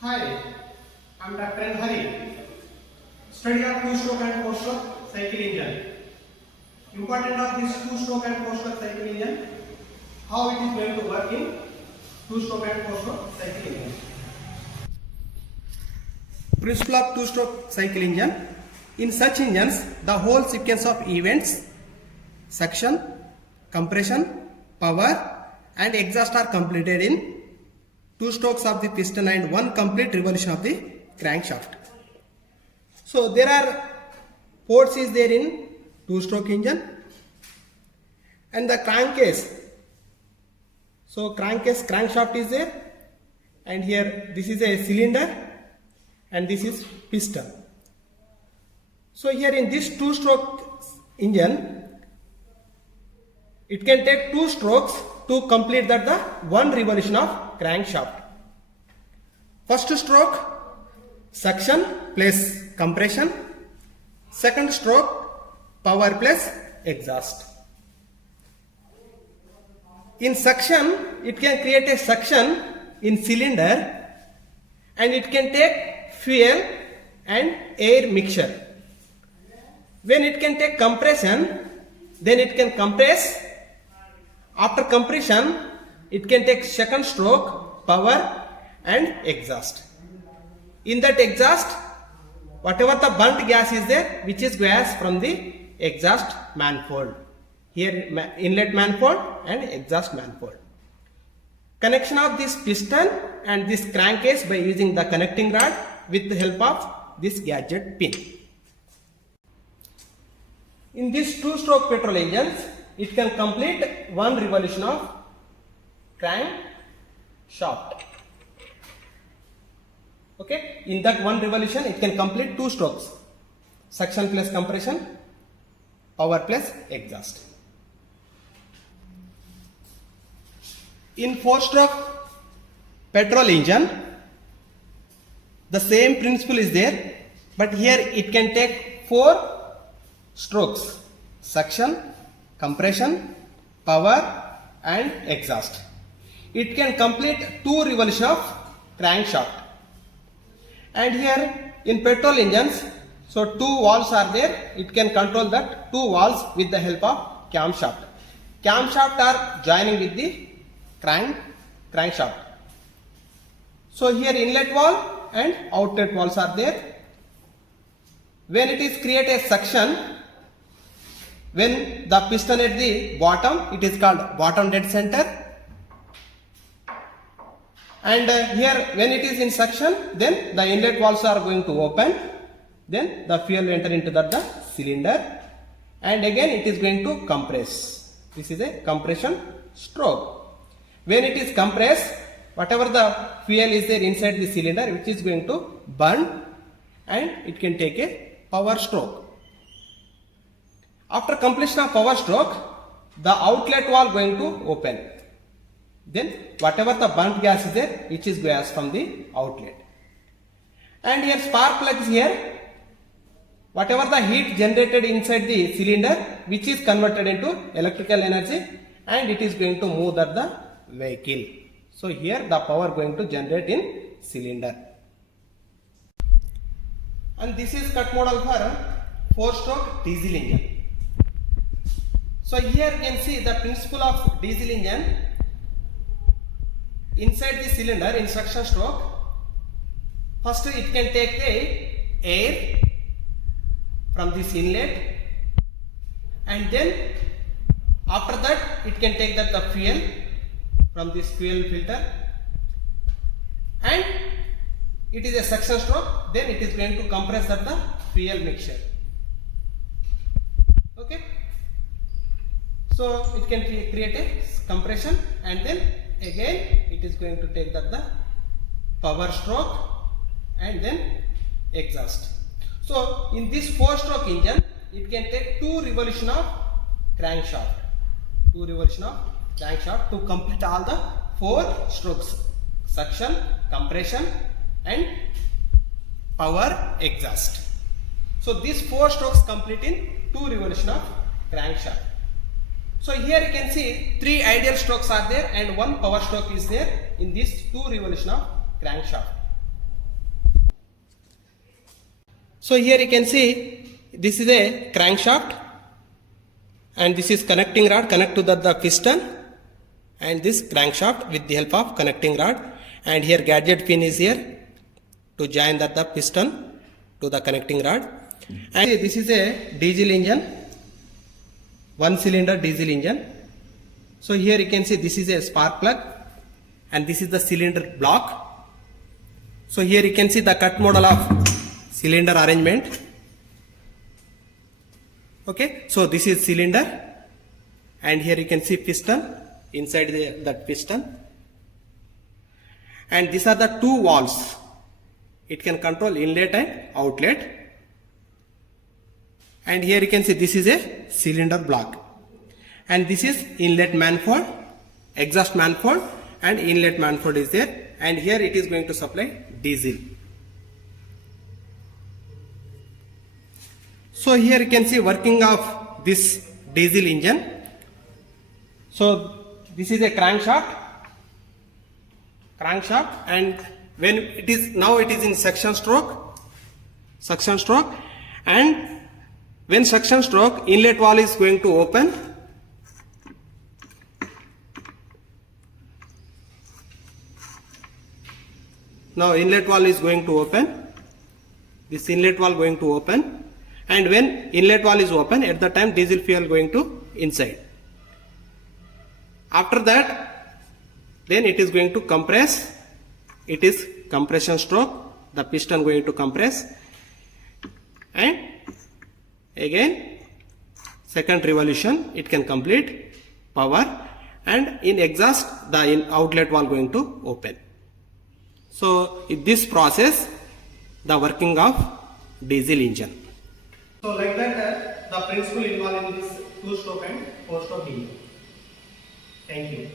Hi, I'm Dr. N. Hari. Study of two-stroke and four-stroke cycle engine. Important of this two-stroke and four-stroke cycle engine. How it is going to work in two-stroke and four-stroke cycle engine. Principle of two-stroke cycle engine. In such engines, the whole sequence of events, suction, compression, power, and exhaust are completed in two strokes of the piston and one complete revolution of the crankshaft. So there are ports is there in two-stroke engine, and the crankcase. So crankshaft is there, and here this is a cylinder and this is piston. So here in this two-stroke engine, it can take two strokes to complete that the one revolution of crankshaft. First stroke, suction plus compression. Second stroke, power plus exhaust. In suction, it can create a suction in cylinder, and it can take fuel and air mixture. When it can take compression, then it can compress. After compression, it can take second stroke, power and exhaust. In that exhaust, whatever the burnt gas is there, which is gas from the exhaust manifold. Here inlet manifold and exhaust manifold. Connection of this piston and this crankcase by using the connecting rod with the help of this gadget pin. In these two-stroke petrol engines, it can complete one revolution of crankshaft. Okay, in that one revolution, it can complete two strokes: suction plus compression, power plus exhaust. In four-stroke petrol engine, the same principle is there, but here it can take four strokes: suction, compression, power and exhaust. It can complete two revolutions of crankshaft. And here in petrol engines, so two valves are there. It can control that two valves with the help of camshaft. Camshaft are joining with the crankshaft. So here inlet valve and outlet valves are there. When it is create a suction, when the piston at the bottom, it is called bottom dead center. And here when it is in suction, then the inlet valves are going to open. Then the fuel will enter into the cylinder. And again it is going to compress. This is a compression stroke. When it is compressed, whatever the fuel is there inside the cylinder, which is going to burn, and it can take a power stroke. After completion of power stroke, the outlet valve going to open. Then whatever the burnt gas is there, which is gas from the outlet. And here spark plug is here. Whatever the heat generated inside the cylinder, which is converted into electrical energy, and it is going to move the vehicle. So here the power going to generate in cylinder. And this is cut model for four-stroke diesel engine. So here you can see the principle of diesel engine. Inside the cylinder in suction stroke, first it can take the air from this inlet, and then after that it can take the fuel from this fuel filter, and it is a suction stroke. Then it is going to compress the fuel mixture. Okay, so it can create a compression, and then again it is going to take the power stroke and then exhaust. So in this four-stroke engine, it can take two revolution of crankshaft. Two revolution of crankshaft to complete all the four strokes: suction, compression and power, exhaust. So these four strokes complete in two revolution of crankshaft. So here you can see three ideal strokes are there and one power stroke is there in this two revolution of crankshaft. So here you can see this is a crankshaft and this is connecting rod connect to the piston and this crankshaft with the help of connecting rod, and here gadget pin is here to join the piston to the connecting rod. And this is a diesel engine, one cylinder diesel engine. So here you can see this is a spark plug and this is the cylinder block. So here you can see the cut model of cylinder arrangement. Okay, so this is cylinder and here you can see piston inside that piston, and these are the two valves. It can control inlet and outlet, and here you can see this is a cylinder block, and this is inlet manifold, exhaust manifold and inlet manifold is there, and here it is going to supply diesel. So here you can see working of this diesel engine. So this is a crankshaft, and when it is now it is in suction stroke, and when suction stroke, inlet valve is going to open. Now inlet valve is going to open. This inlet valve going to open, and when inlet valve is open, at the time diesel fuel going to inside. After that, then it is going to compress. It is compression stroke. The piston going to compress, and again second revolution it can complete power, and in exhaust the outlet valve going to open. So in this process the working of diesel engine. So like that the principle involved in this 2-stroke and 4-stroke engine. Thank you.